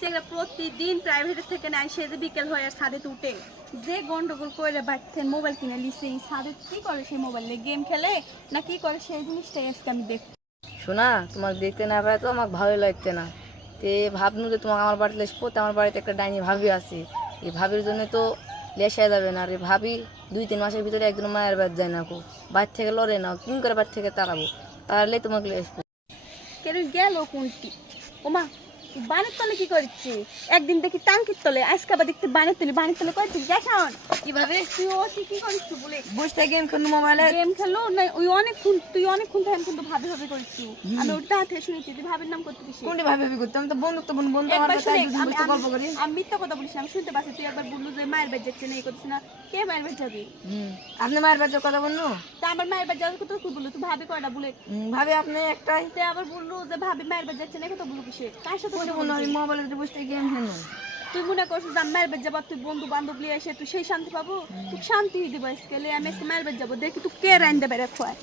দেখছি একটা প্রতিদিন প্রাইভেট থেকে নাই সে যে বিকেল হয়ে আর ছাদে উঠে যে গন্ডগোল করে বাড়তেন মোবাইল কিনে লিসে ছাদে কি করে সেই মোবাইলে গেম খেলে না কি করে সেই জিনিসটাই আজকে আমি দেখি। শোনা, তোমাকে দেখতে না পাই তো আমাকে ভালোই লাগতে না। তে ভাবনু যে তোমাকে আমার বাড়িতে লেসবো, আমার বাড়িতে একটা ডাইনি ভাবি আছে। এই ভাবির জন্য তো লেসা যাবে না। আর এই ভাবি 2-3 মাসের ভিতরে একদিন মায়ের বাড়ি যায় না, বাড়ি থেকে লড়ে না, কিন করে বাড়ি থেকে তাড়াবো, তাহলে তোমাকে লেসবো। কেন গেল কোনটি ওমা বানের তলে কি করছে? একদিন দেখি টাঙ্কির তলে, আজকে আবার দেখতে বানের তলে করছিস দেখান কিভাবে তুই ও কি করিস বলে বসে গেম খেলু মোবাইলে। গেম খেলো না ওই অনেকক্ষণ টাইম কিন্তু ভাবি করছি। আমি ওর দাঁত শুনেছি তুই ভাবির নাম করতে কিসে? কোনটি ভাবি করতে? আমি তো বন্ধু আমার কাছে বসে গল্প করি। আমি মিথ্যা কথা বলিস, আমি শুনতে পাচ্ছি তুই একবার বললু যে মায়ের বাড়ি যাচ্ছে না এই করছিস না। কে মায়ের বাড়ি যাবি? আপনি মায়ের বাড়ির কথা বললো? তা আমার মায়ের বাড়ি যাওয়ার কথা তুই বললো তুই ভাবি কয়টা বলে ভাবি আপনি একটাই। তুই আবার বললু যে ভাবি মায়ের বাড়ি যাচ্ছে না এই কথা বললো কিসে? কার সাথে কথা বললি? মোবাইলে বসে গেম খেলো। তুই মনে করছিস যে মায়ের বাড়ি যাবো তুই বন্ধু বান্ধব নিয়ে এসে তুই সেই শান্তি পাবো? তুই শান্তি দিব আজকে আমি আজকে মায়ের বাড়ি যাবো দেখি তুই কে রাইন দেবে রে খোয়ায়।